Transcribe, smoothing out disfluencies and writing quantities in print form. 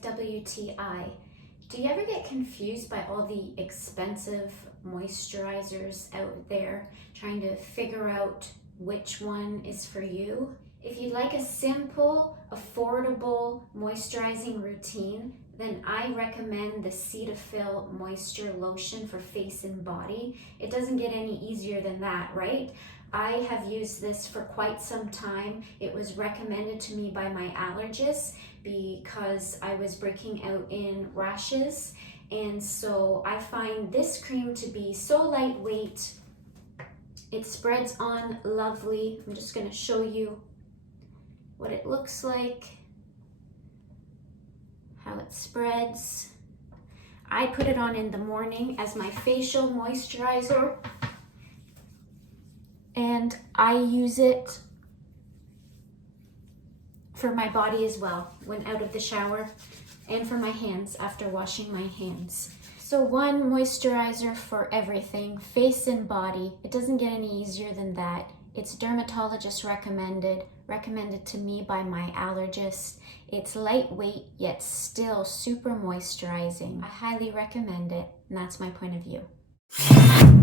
with WTI. Do you ever get confused by all the expensive moisturizers out there, trying to figure out which one is for you? If you'd like a simple, affordable moisturizing routine, then I recommend the CETAPHIL Moisture Lotion for face and body. It doesn't get any easier than that, right? I have used this for quite some time. It was recommended to me by my allergist because I was breaking out in rashes. And so I find this cream to be so lightweight. It spreads on lovely. I'm just gonna show you what it looks like, how it spreads. I put it on in the morning as my facial moisturizer, and I use it for my body as well when out of the shower, and for my hands after washing my hands. So one moisturizer for everything, face and body. It doesn't get any easier than that. It's dermatologist recommended to me by my allergist. It's lightweight yet still super moisturizing. I highly recommend it, and that's my point of view.